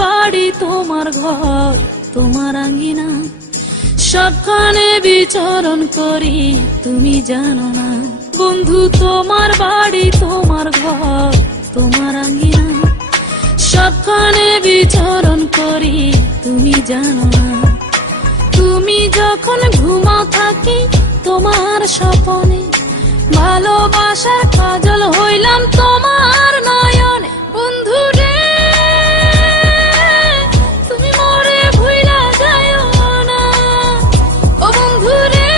বাড়ি তোমার ঘর তোমার আঙ্গিনা, সবখানে বিচরণ করি তুমি জানো না। বন্ধু তোমার বাড়ি তোমার ঘর তোমার আঙ্গিনা, সবখানে বিচরণ করি তুমি জানো না। তুমি যখন ঘুমাও থাকি তোমার স্বপনে, ভালোবাসার কাজল হইলাম তোমার নয়নে। বন্ধু রে তুমি মরে ভুইলা যায়ো না, ও বন্ধু রে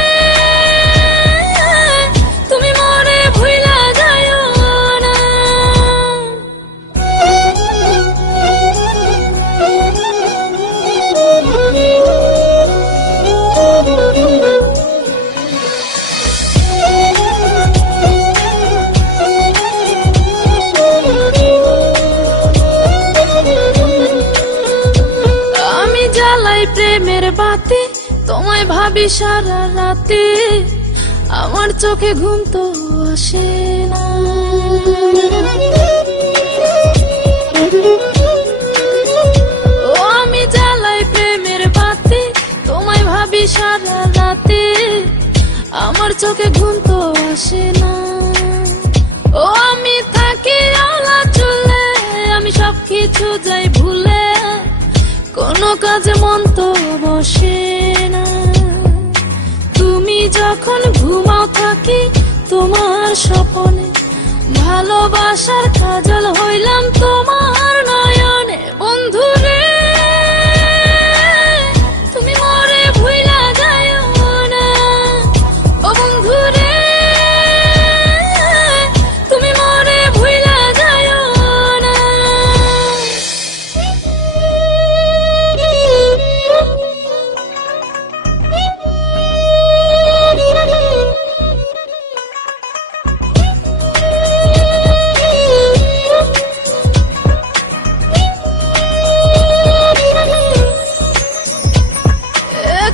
তুমি মরে ভুইলা যায়ো না। প্রেমের বাতি তোমায় ভাবি সারা রাতে, আমার চোখে ঘুম তো আসে না। ও আমি জ্বালাই প্রেমের বাতি তোমায় ভাবি সারা রাতে, আমার চোখে ঘুম তো আসে না। ও আমি থাকি আলা চুলে, আমি সবকিছু যাই ভুলে, কোনো কাজে মন তো বসে না। তুমি যখন ঘুমাও থাকি তোমার স্বপনে, ভালোবাসার কাজল হইলাম তোমার নয়নে। বন্ধু রে তুমি মরে ভুইলা যায়ো না, ও বন্ধু রে তুমি মরে ভুইলা যায়ো না।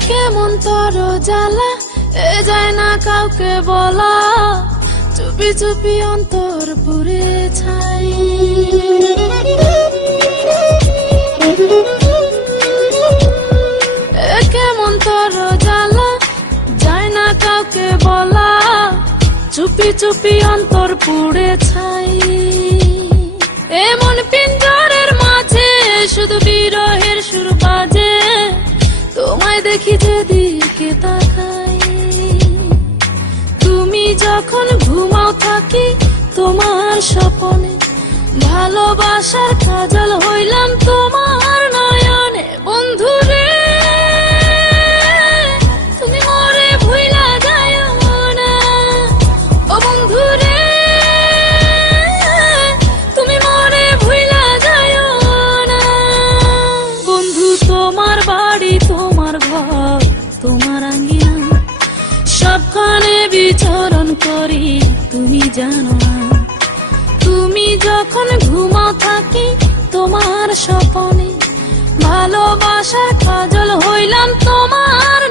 কেমন তোর জ্বালা এ যায় না কাউকে বলা, চুপি চুপি অন্তর পুরে ছাই। কেমন তোর জ্বালা যায় না কাউকে বলা, চুপি চুপি অন্তর পুড়ে ছাই। এমন পিঞ্জরের মাঝে শুধু বিরহের সুর বাজে, তোমায় দেখি যেদিকে তাকাই। তুমি যখন ঘুমাও থাকি তোমার স্বপনে, ভালোবাসার কাজল হইলাম তোমার নয়নে। বন্ধু রে তুমি মরে ভুইলা যায়ো না, ও বন্ধু রে তুমি মরে ভুইলা যায়ো না। বন্ধু তোমার বাড়ি তোমার ঘর তোমার আঙ্গিনা, সবখানে বিচরণ করি তুমি জানো না। তুমি যখন ঘুমাও থাকি তোমার স্বপনে, ভালোবাসার কাজল হইলাম তোমার